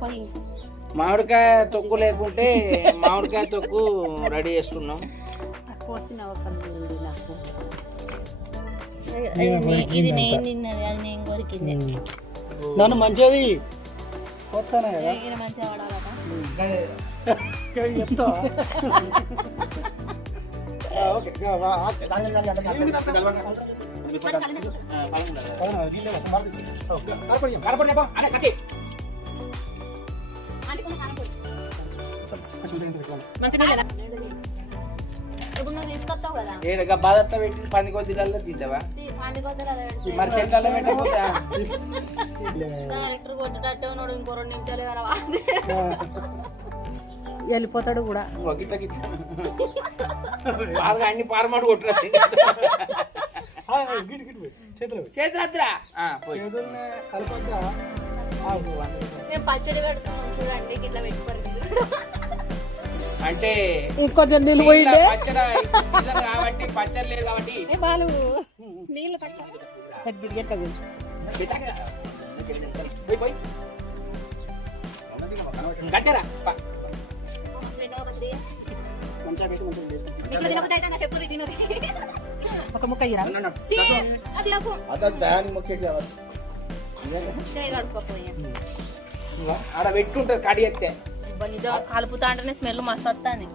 పోయి మామిడికాయ తొక్కు లేకుంటే మామిడికాయ తొక్కు రెడీ చేసుకున్నాం. కోసిన నాకు ఇది నేను తిన్నది, అది నేను కొరికింది. నన్ను మంచిది కొడతానే కదా మంచిగా పడాలట చెప్తా. ఇప్పుడు నువ్వు తీసుకొస్తావు కదా, ఏడగా బాధత్త పెట్టి పంది కొద్దిలో తీసావా? మరి చెట్లలో పెట్టకపోతే కలెక్టర్ కొట్టేటట్టు ఉన్నాడు. ఇంకో 2 నిమిషాలు కదా వెళ్ళిపోతాడు కూడా. గిట్ల గిట్ల బాగా అన్ని పారమాటు కొట్టుకొచ్చి చేతులద్దురా మేము పచ్చడి పెడుతున్నాం చూడండి, ఇట్లా పెట్టుకోరు అంటే ఇంకొంచెం నీళ్ళు పోయిండే కాబట్టి పచ్చడి లేదు కాబట్టి వాళ్ళు నీళ్ళు తక్కువ గట్టరా ఒక ముక్క ఇరా ఆడ పెట్టుంటది కడి ఎత్తే. నిజంగా కలుపుతా అంటేనే స్మెల్ మస్తు వస్తుంది.